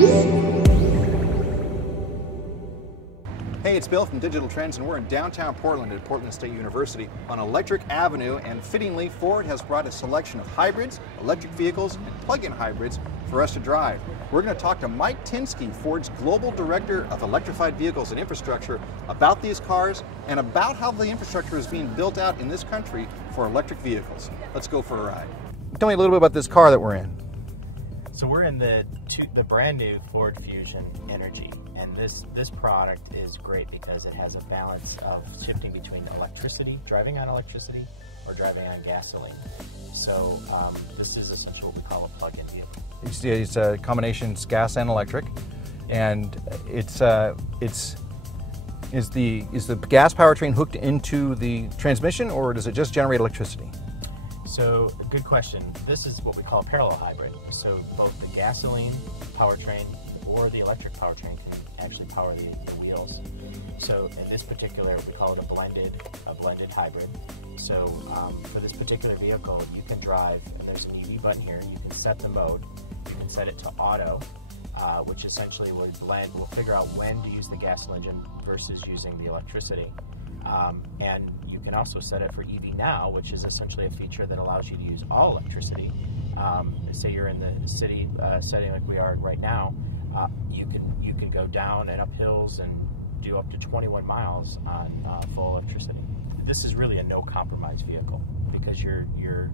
Hey, it's Bill from Digital Trends, and we're in downtown Portland at Portland State University on Electric Avenue, and fittingly, Ford has brought a selection of hybrids, electric vehicles, and plug-in hybrids for us to drive. We're going to talk to Mike Tinskey, Ford's Global Director of Electrified Vehicles and Infrastructure, about these cars and about how the infrastructure is being built out in this country for electric vehicles. Let's go for a ride. Tell me a little bit about this car that we're in. So we're in the brand new Ford Fusion Energi, and this product is great because it has a balance of shifting between electricity, driving on electricity, or driving on gasoline. So this is essentially what we call a plug-in vehicle. It's a combination, it's gas and electric, and is the gas powertrain hooked into the transmission, or does it just generate electricity? So, good question. This is what we call a parallel hybrid. So both the gasoline powertrain or the electric powertrain can actually power the wheels. So in this particular, we call it a blended hybrid. So for this particular vehicle, you can drive, and there's an EV button here. You can set the mode. You can set it to auto, which essentially will figure out when to use the gas engine versus using the electricity. And you can also set it for EV Now, which is essentially a feature that allows you to use all electricity. Say you're in the city setting like we are right now, you can go down and up hills and do up to 21 miles on full electricity. This is really a no compromise vehicle because you're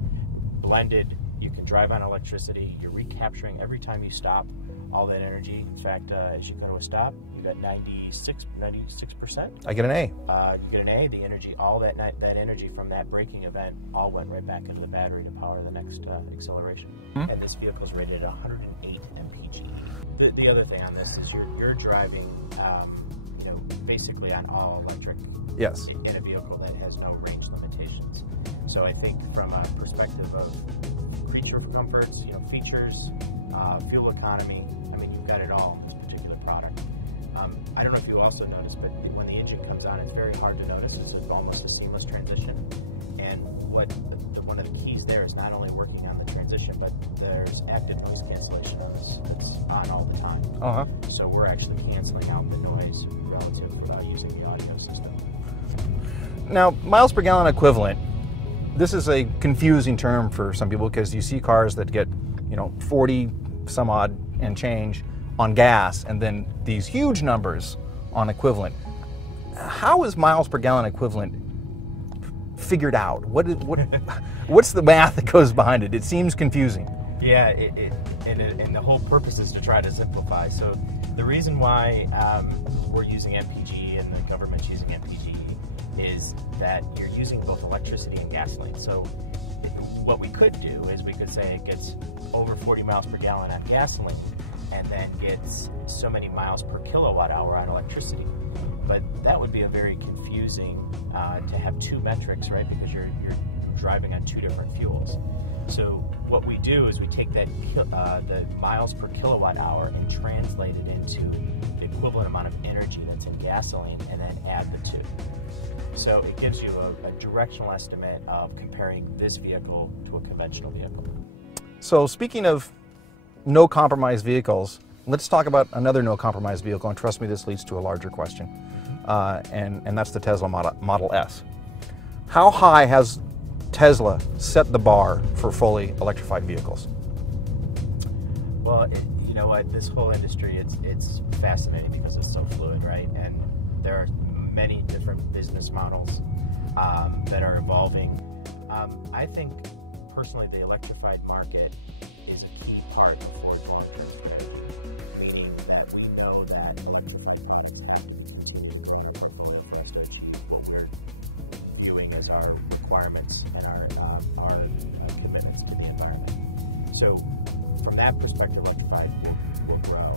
blended. You can drive on electricity. You're recapturing every time you stop all that energy. In fact, as you go to a stop, you got 96%. I get an A. You get an A. The energy, all that energy from that braking event, all went right back into the battery to power the next acceleration. Mm-hmm. And this vehicle is rated at 108 mpg. The other thing on this is you're driving, basically on all electric. Yes. In a vehicle that has no range limitations. So I think from a perspective of creature comforts, features, fuel economy, I mean, you've got it all in this particular product. I don't know if you also noticed, but when the engine comes on, it's very hard to notice. It's almost a seamless transition. And one of the keys there is not only working on the transition, but there's active noise cancellation that's on all the time. Uh-huh. So we're actually canceling out the noise relative without using the audio system. Now, miles per gallon equivalent, this is a confusing term for some people because you see cars that get 40 some odd and change on gas and then these huge numbers on equivalent. How is miles per gallon equivalent figured out? What's the math that goes behind it? It seems confusing. Yeah, and the whole purpose is to try to simplify. So the reason why we're using MPG and the government's using MPG is that you're using both electricity and gasoline. So what we could do is we could say it gets over 40 miles per gallon on gasoline and then gets so many miles per kilowatt hour on electricity. But that would be a very confusing to have two metrics, right? Because you're driving on two different fuels. So what we do is we take that the miles per kilowatt hour and translate it into the equivalent amount of energy that's in gasoline and then add the two. So it gives you a directional estimate of comparing this vehicle to a conventional vehicle. So speaking of no compromise vehicles, let's talk about another no compromise vehicle, and trust me, this leads to a larger question, and that's the Tesla Model S. How high has Tesla set the bar for fully electrified vehicles? Well, you know what, this whole industry, it's fascinating because it's so fluid, right? And there are many different business models that are evolving. I think personally the electrified market is a key part of Ford's long-term strategy, meaning that we know that electrified cars is moment for us to achieve what we're viewing as our requirements and our commitments to the environment. So from that perspective, electrified will grow.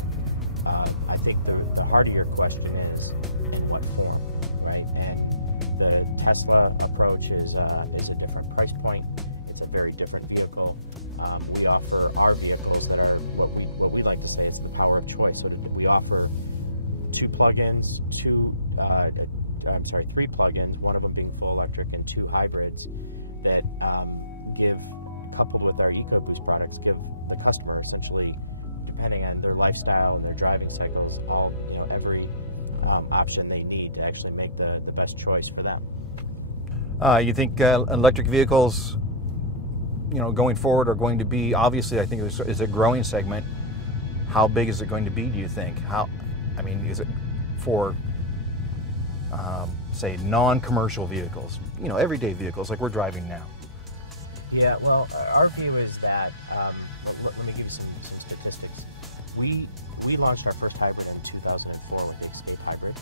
I think the heart of your question is in what form, right? And the Tesla approach is a different price point. It's a very different vehicle. We offer our vehicles that are what we like to say is the power of choice. So we offer three plugins, one of them being full electric, and two hybrids that coupled with our EcoBoost products, give the customer essentially, depending on their lifestyle and their driving cycles, all, you know, every option they need to actually make the best choice for them. You think electric vehicles, you know, going forward are going to be, obviously I think is a growing segment. How big is it going to be, do you think? I mean, is it for, say, non-commercial vehicles, you know, everyday vehicles like we're driving now? Yeah, well, our view is that, let me give you some statistics. We launched our first hybrid in 2004 with the Escape Hybrid,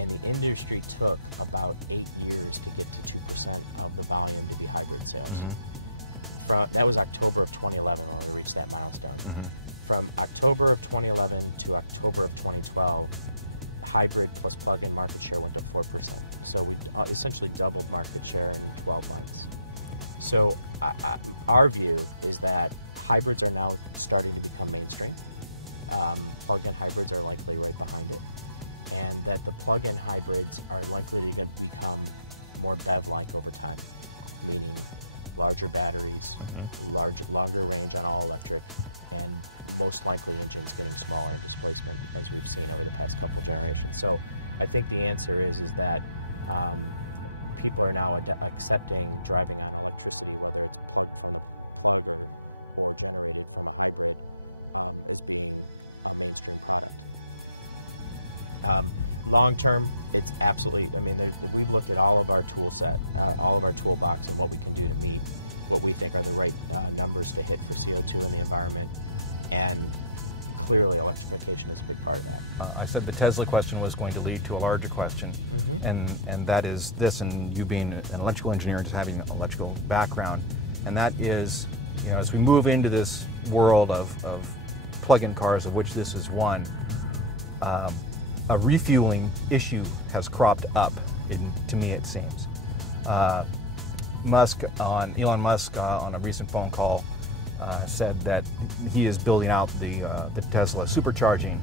and the industry took about 8 years to get to 2% of the volume to be hybrid sales. That was October of 2011 when we reached that milestone. From October of 2011 to October of 2012, hybrid plus plug-in market share went to 4%. So we essentially doubled market share in 12 months. So our view is that hybrids are now starting to become mainstream. Plug-in hybrids are likely right behind it. And that the plug-in hybrids are likely to become more BEV-like over time, meaning larger batteries, longer range on all electric, and most likely engines getting smaller in displacement, as we've seen over the past couple of generations. So I think the answer is that people are now accepting driving. Long term, it's absolutely, I mean, we've looked at all of our tool set, all of our toolbox, and what we can do to meet what we think are the right numbers to hit for CO2 in the environment. And clearly, electrification is a big part of that. I said the Tesla question was going to lead to a larger question, and that is this, and you being an electrical engineer and just having an electrical background, and that is, you know, as we move into this world of plug-in cars, of which this is one, a refueling issue has cropped up, to me it seems. Elon Musk on a recent phone call said that he is building out the Tesla supercharging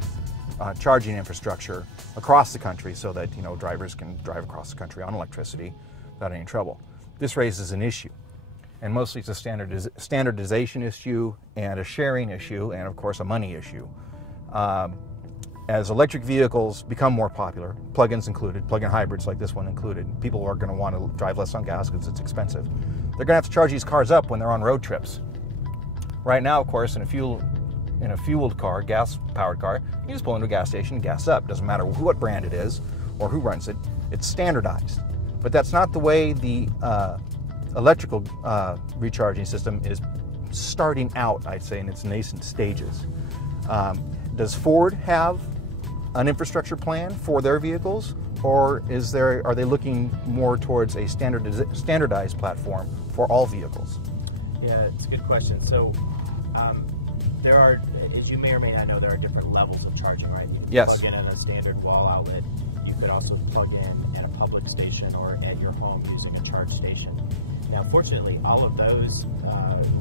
charging infrastructure across the country so that, you know, drivers can drive across the country on electricity without any trouble. This raises an issue, and mostly it's a standardization issue and a sharing issue, and of course a money issue. As electric vehicles become more popular, plug-ins included, plug-in hybrids like this one included, people are going to want to drive less on gas because it's expensive. They're going to have to charge these cars up when they're on road trips. Right now, of course, in a fueled car, gas-powered car, you just pull into a gas station and gas up. Doesn't matter what brand it is or who runs it. It's standardized. But that's not the way the electrical recharging system is starting out, I'd say, in its nascent stages. Does Ford have an infrastructure plan for their vehicles, or are they looking more towards a standardized platform for all vehicles? Yeah, it's a good question. So there are, as you may or may not know, there are different levels of charging, right? You can Yes. plug in at a standard wall outlet. You could also plug in at a public station or at your home using a charge station. Now, fortunately, all of those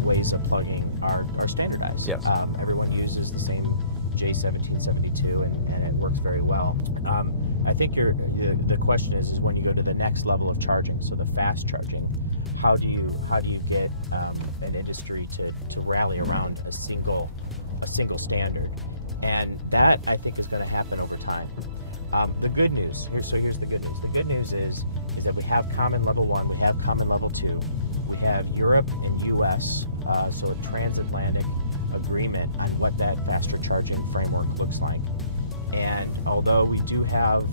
ways of plugging are standardized. Yes. Everyone uses the same J1772, and it works very well. I think the question is when you go to the next level of charging, so the fast charging, how do you get an industry to rally around a single standard? And that, I think, is going to happen over time. The good news, here's the good news. The good news is that we have common level 1, we have common level 2, we have Europe and US, so a transatlantic agreement on what that faster charging framework looks like. And although we do have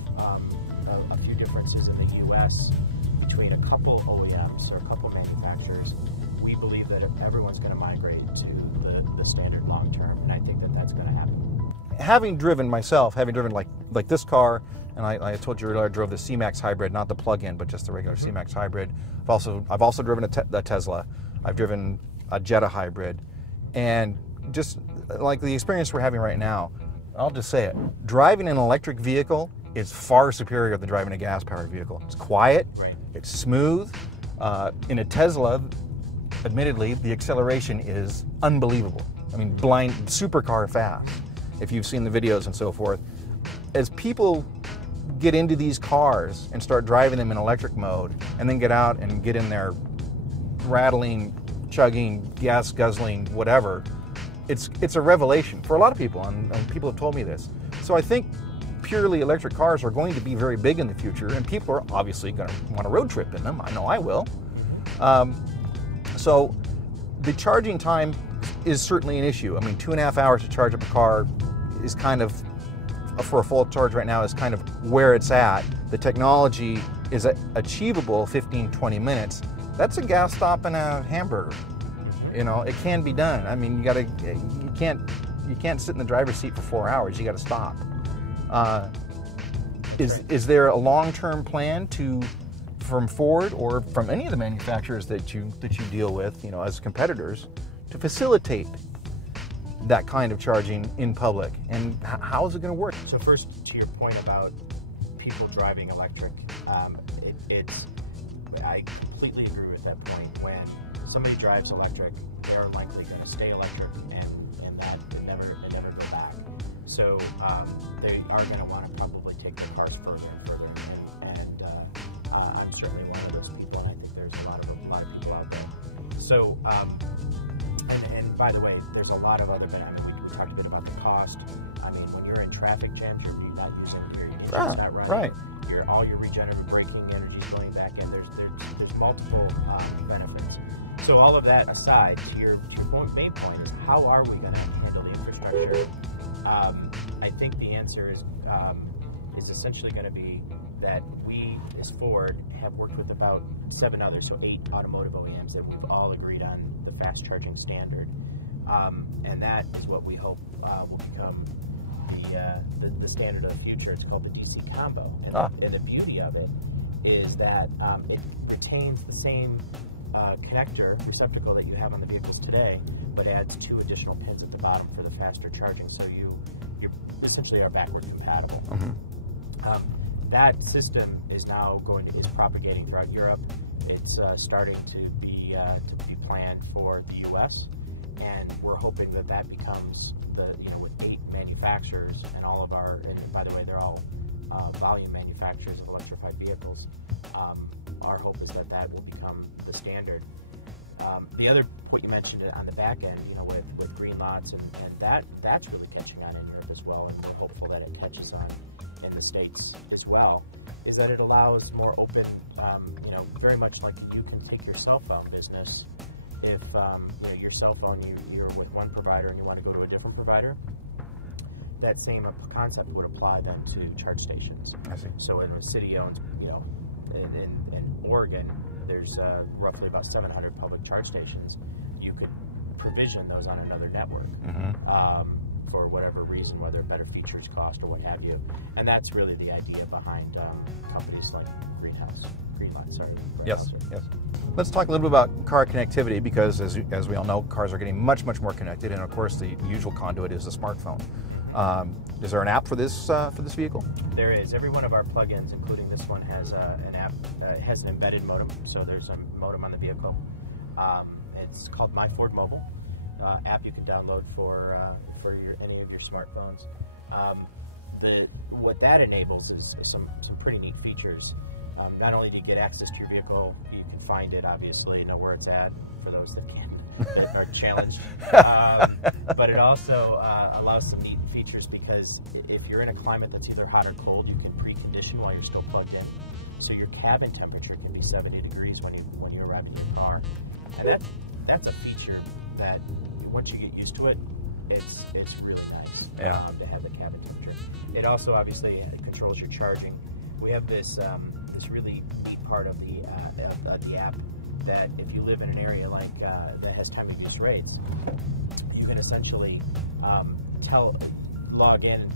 a few differences in the US between a couple OEMs or a couple manufacturers, we believe that everyone's going to migrate to the standard long term, and I think that that's going to happen. Having driven like this car, and I told you earlier I drove the C-Max hybrid, not the plug-in, but just the regular C-Max hybrid. I've also driven a Tesla. I've driven a Jetta hybrid, and just like the experience we're having right now, I'll just say it: driving an electric vehicle is far superior than driving a gas-powered vehicle. It's quiet, Right. It's smooth. In a Tesla, admittedly, the acceleration is unbelievable. I mean, blind, supercar fast, if you've seen the videos and so forth. As people get into these cars and start driving them in electric mode, and then get out and get in their rattling, chugging, gas guzzling, whatever, it's a revelation for a lot of people, and people have told me this. So I think purely electric cars are going to be very big in the future, and people are obviously going to want a road trip in them. I know I will. So the charging time is certainly an issue. I mean, 2.5 hours to charge up a car is kind of, for a full charge right now, is kind of where it's at. The technology is achievable 15-20 minutes. That's a gas stop and a hamburger. You know, it can be done. I mean, you can't sit in the driver's seat for 4 hours. You got to stop. Is there a long-term plan from Ford or from any of the manufacturers that you deal with, you know, as competitors, to facilitate that kind of charging in public? And how is it going to work? So first, to your point about people driving electric, I completely agree with that point. When somebody drives electric, they're likely going to stay electric, and that they never go back. So they are going to want to probably take their cars further and further. And I'm certainly one of those people, and I think there's a lot of people out there. So and by the way, there's a lot of other. I mean, we talked a bit about the cost. I mean, when you're in traffic jams, you're not using your engines not running. Right. All your regenerative braking energy is going back in. There's multiple benefits. So all of that aside, to your main point is, how are we going to handle the infrastructure? I think the answer is essentially going to be that we, as Ford, have worked with about 7 others, so 8 automotive OEMs, that we've all agreed on the fast charging standard, and that is what we hope will become the standard of the future. It's called the DC combo, and the beauty of it is that it retains the same connector receptacle that you have on the vehicles today, but adds 2 additional pins at the bottom for the faster charging, so you essentially are backward compatible. Mm-hmm. That system is now is propagating throughout Europe. It's starting to be planned for the U.S., and we're hoping that becomes with 8 manufacturers, and all of and by the way, they're all volume manufacturers of electrified vehicles. Our hope is that will become the standard. The other point you mentioned on the back end, with green lots, and that's really catching on in Europe as well, and we're hopeful that it catches on in the States as well, is that it allows more open, very much like you can take your cell phone business. If your cell phone, you're with one provider and you want to go to a different provider, that same concept would apply then to charge stations. I see. So in a city owns, in Oregon, there's roughly about 700 public charge stations. You could provision those on another network. Mm-hmm. For whatever reason, whether better features, cost, or what have you. And that's really the idea behind companies like Greenlight. Yes. Let's talk a little bit about car connectivity, because as we all know, cars are getting much, much more connected, and of course the usual conduit is the smartphone. Is there an app for this vehicle? There is. Every one of our plugins, including this one, has an app. It has an embedded modem, so there's a modem on the vehicle. It's called My Ford Mobile. App you can download for any of your smartphones. What that enables is some pretty neat features. Not only do you get access to your vehicle, you can find it, obviously, know where it's at for those that can't, that are challenged. But it also allows some neat features, because if you're in a climate that's either hot or cold, you can precondition while you're still plugged in. So your cabin temperature can be 70 degrees when you arrive in your car, and that's a feature that once you get used to it, it's really nice to have the cabin temperature. It also obviously controls your charging. We have this really neat part of the app, that if you live in an area like that has time of use rates, you can essentially log in and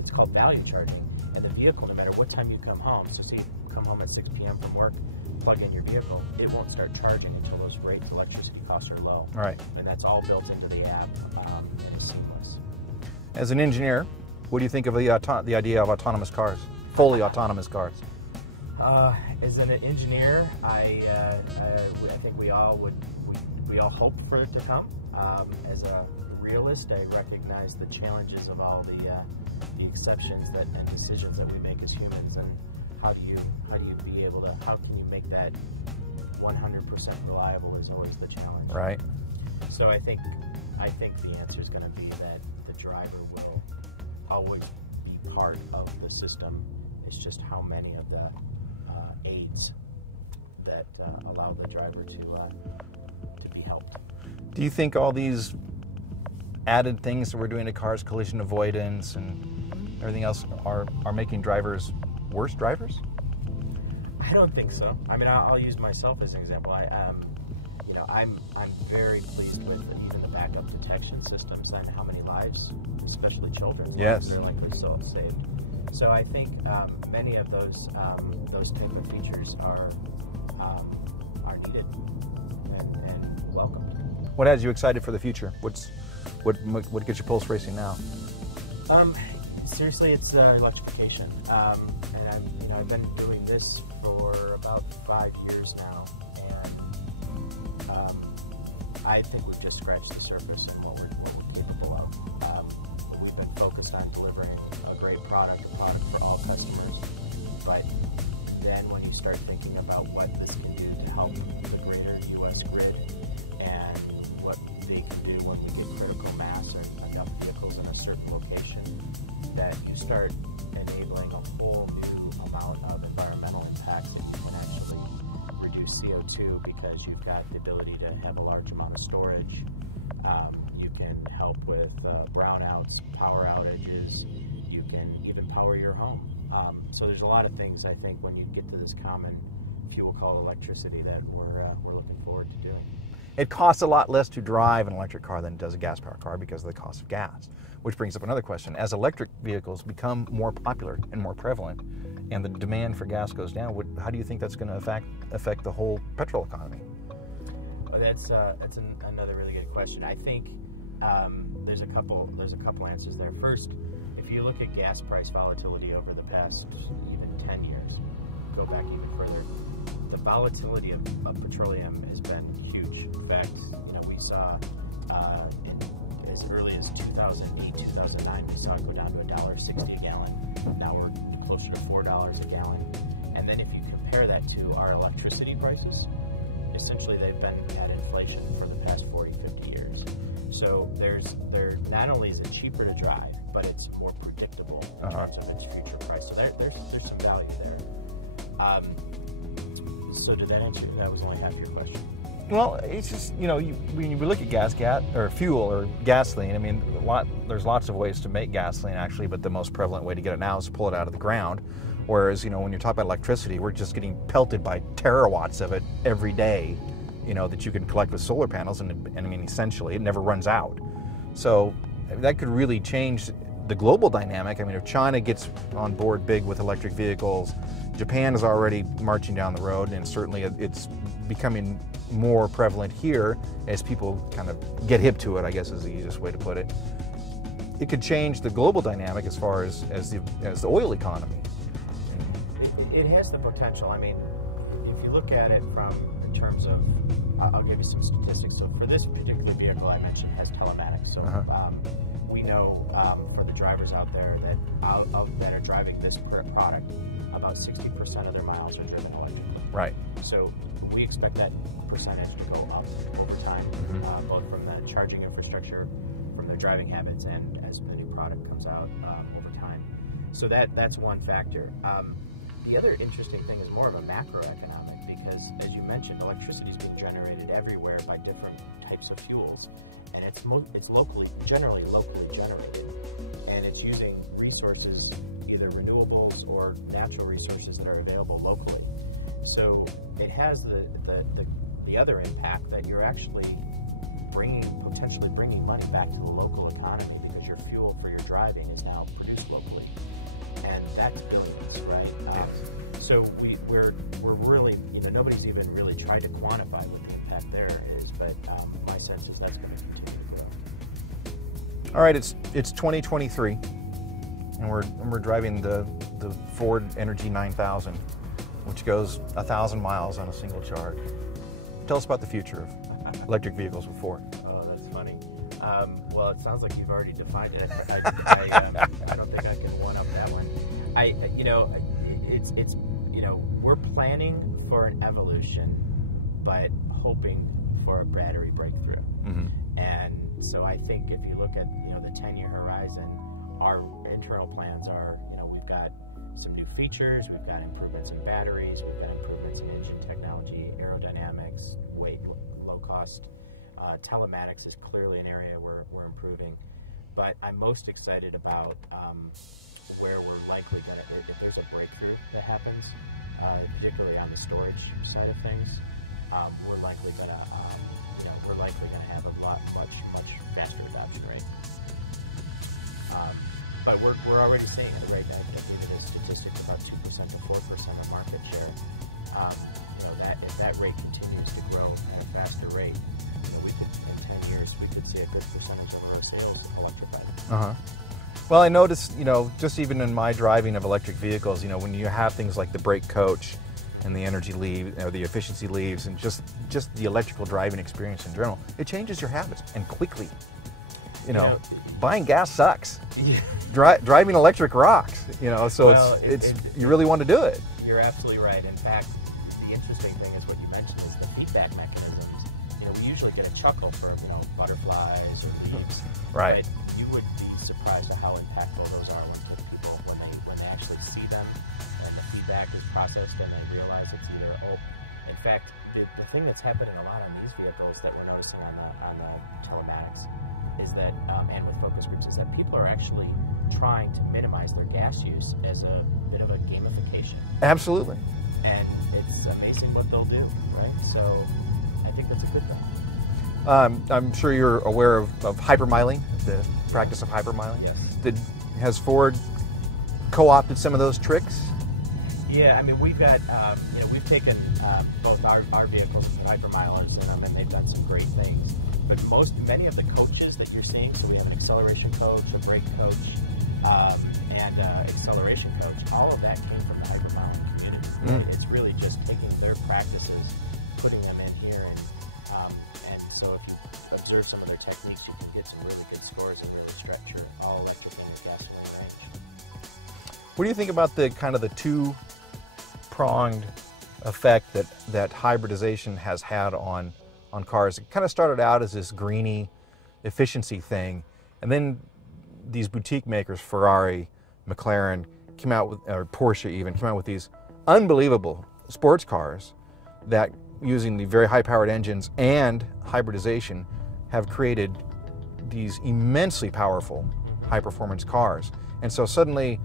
it's called value charging, and the vehicle, no matter what time you come home. So say you come home at 6 p.m. from work, plug in your vehicle, it won't start charging until those rates, electricity costs are low. Right. And that's all built into the app, and it's seamless. As an engineer, what do you think of the idea of autonomous cars, fully autonomous cars? As an engineer, I think we all hope for it to come. As a realist, I recognize the challenges of all the exceptions and decisions that we make as humans, and how can you make that 100% reliable is always the challenge. Right. So I think I think the answer is going to be that the driver will always be part of the system. It's just how many of the aids that allow the driver to be helped. Do you think all these added things that we're doing to cars, collision avoidance and everything else, are making drivers worse drivers? I don't think so. I mean, I'll use myself as an example. I'm very pleased with even the backup detection systems and how many lives, especially children's lives, they're likely saved. So I think many of those type of features are needed and welcomed. What has you excited for the future? What gets your pulse racing now? Seriously, it's electrification, and I've been doing this for about 5 years now, and I think we've just scratched the surface in what we're capable of. We've been focused on delivering a great product, for all customers, but then when you start thinking about what this can do to help the greater U.S. grid and what they can do when we get critical mass and enough vehicles in a certain location, that you start enabling a whole new amount of environmental impact, and you can actually reduce CO2 because you've got the ability to have a large amount of storage. You can help with brownouts, power outages. You can even power your home. So there's a lot of things, I think, when you get to this common fuel called electricity that we're looking forward to doing. It costs a lot less to drive an electric car than it does a gas-powered car because of the cost of gas, which brings up another question. As electric vehicles become more popular and more prevalent and the demand for gas goes down, how do you think that's going to affect the whole petrol economy? Well, that's another really good question. I think there's a couple answers there. First, if you look at gas price volatility over the past even 10 years, go back even further, the volatility of petroleum has been huge. In fact, we saw as early as 2008, 2009, we saw it go down to $1.60 a gallon. Now we're closer to $4 a gallon. And then if you compare that to our electricity prices, essentially they've been at inflation for the past 40, 50 years. So there's not only is it cheaper to drive, but it's more predictable in terms of its future price. So there's some value there. So did that answer? That was only half your question. Well, it's just, when you look at or fuel or gasoline, I mean, there's lots of ways to make gasoline actually, but the most prevalent way to get it now is to pull it out of the ground. Whereas, when you're talking about electricity, we're just getting pelted by terawatts of it every day, that you can collect with solar panels, and I mean, essentially, it never runs out. So that could really change the global dynamic. I mean, if China gets on board big with electric vehicles, Japan is already marching down the road, and certainly it's becoming more prevalent here as people kind of get hip to it, I guess is the easiest way to put it. It could change the global dynamic as far as the oil economy. It has the potential. I mean, if you look at it in terms of, I'll give you some statistics. So for this particular vehicle I mentioned has telematics. So we know for the drivers out there that are driving this product, about 60% of their miles are driven electrically. Right. So we expect that percentage to go up over time, both from the charging infrastructure, from their driving habits, and as the new product comes out over time. So that's one factor. The other interesting thing is more of a macroeconomic, because as you mentioned, electricity is being generated everywhere by different types of fuels, and it's generally locally generated, and it's using resources, either renewables or natural resources that are available locally. So it has the other impact that you're actually potentially bringing money back to the local economy, because your fuel for your driving is now produced locally, and that's billions, right? So we're really, nobody's even really tried to quantify what the impact there is, but my sense is that's going to continue to grow. All right, it's 2023, and we're driving the Ford Energy 9000, which goes 1,000 miles on a single charge. Tell us about the future of electric vehicles with Ford. Oh, that's funny. Well, it sounds like you've already defined it. I don't think I can one up that one. We're planning for an evolution, but hoping for a battery breakthrough. And so I think if you look at, you know, the 10-year horizon, our internal plans are, you know, we've got some new features, we've got improvements in batteries, we've got improvements in engine technology, aerodynamics, weight, low cost. Telematics is clearly an area where we're improving. But I'm most excited about where we're likely going to, if there's a breakthrough that happens, particularly on the storage side of things, we're likely going to, have a much faster adoption rate. But we're already seeing it right now. Looking at a statistic, about 2% to 4% of market share. You know, that if that rate continues to grow at a faster rate, you know, we could in 10 years we could see a good percentage of our sales electrified. Well, I noticed, you know, just even in my driving of electric vehicles, you know, when you have things like the brake coach and the energy leave, or the efficiency leaves, and just the electrical driving experience in general, it changes your habits, and quickly. You know, buying gas sucks. Driving electric rocks. You know, so it's you really want to do it. You're absolutely right. In fact, the interesting thing is what you mentioned is the feedback mechanisms. You know, we usually get a chuckle for, you know, butterflies or leaves. Right. But you would be surprised at how impactful those are to people when they actually see them and the feedback is processed and they realize it's either In fact, the thing that's happening a lot on these vehicles that we're noticing on the telematics is that, and with focus groups, is that people are actually trying to minimize their gas use as a bit of a gamification. Absolutely. And it's amazing what they'll do, right? So I think that's a good thing. I'm sure you're aware of hypermiling, the practice of hypermiling. Yes. Has Ford co-opted some of those tricks? Yeah, I mean, we've got, you know, we've taken both our vehicles and hypermilers in them, and they've done some great things. But many of the coaches that you're seeing, so we have an acceleration coach, a brake coach, and acceleration coach, all of that came from the hypermiling community. It's really just taking their practices, putting them in here, and so if you observe some of their techniques, you can get some really good scores and really stretch your all-electric and gasoline range. What do you think about the kind of the two-pronged effect that hybridization has had on cars? It kind of started out as this greeny efficiency thing, and then these boutique makers, Ferrari, McLaren, came out with, or Porsche even, came out with these unbelievable sports cars that, using the very high-powered engines and hybridization, have created these immensely powerful high-performance cars. And so suddenly,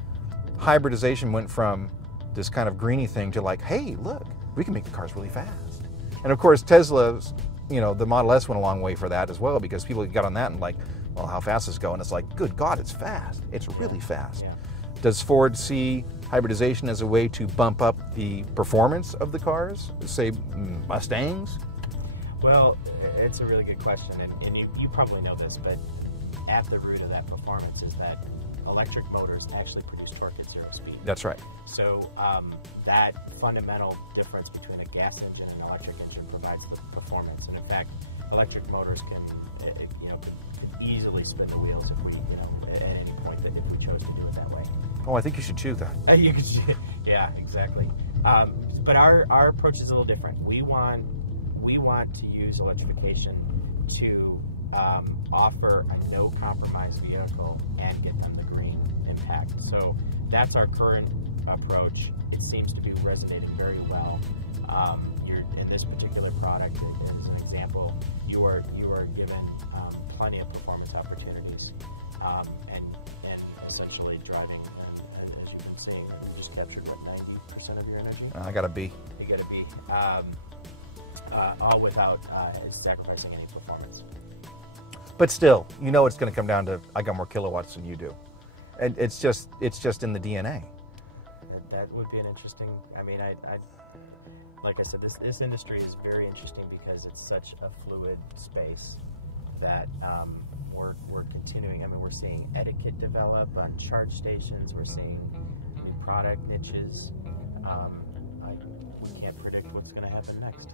hybridization went from this kind of greeny thing to like, hey, look, we can make the cars really fast. And of course, Tesla's, you know, the Model S went a long way for that as well, because people got on that and like, well, how fast is it going? It's like, good God, it's fast. It's really fast. Yeah. Does Ford see hybridization as a way to bump up the performance of the cars, say Mustangs? Well, it's a really good question, and you probably know this, but at the root of that performance is that electric motors actually produce torque at zero speed. That's right. So that fundamental difference between a gas engine and an electric engine provides the performance. And in fact, electric motors can easily spin the wheels if we, you know, at any point that if we chose to do it that way. Oh, I think you should choose that. You could, yeah, exactly. But our approach is a little different. We want to use electrification to offer a no-compromise vehicle and get them the green impact. So that's our current approach. It seems to be resonating very well. In this particular product, as an example, you are given plenty of performance opportunities, and essentially driving, as you've been saying, you just captured what, 90% of your energy? I got a B. You got a B. All without sacrificing any performance. But still, you know, it's going to come down to I got more kilowatts than you do, and it's just in the DNA. That would be an interesting. I mean, like I said, this industry is very interesting because it's such a fluid space that we're continuing. I mean, we're seeing etiquette develop on charge stations. We're seeing new product niches. We can't predict what's going to happen next.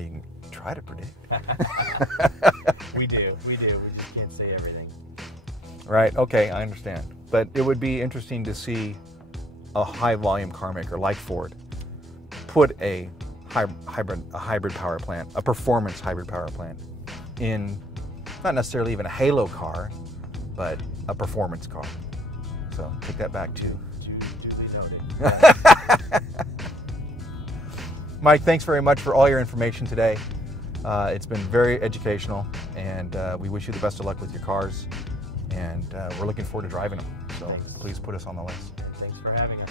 You can try to predict. We do. We just can't say everything. Right. Okay, I understand. But it would be interesting to see a high-volume car maker like Ford put a hybrid power plant, a performance hybrid power plant, in not necessarily even a halo car, but a performance car. So take that back too. Duly noted. Mike, thanks very much for all your information today. It's been very educational, and we wish you the best of luck with your cars, and we're looking forward to driving them. So Thanks. please put us on the list. Thanks for having us.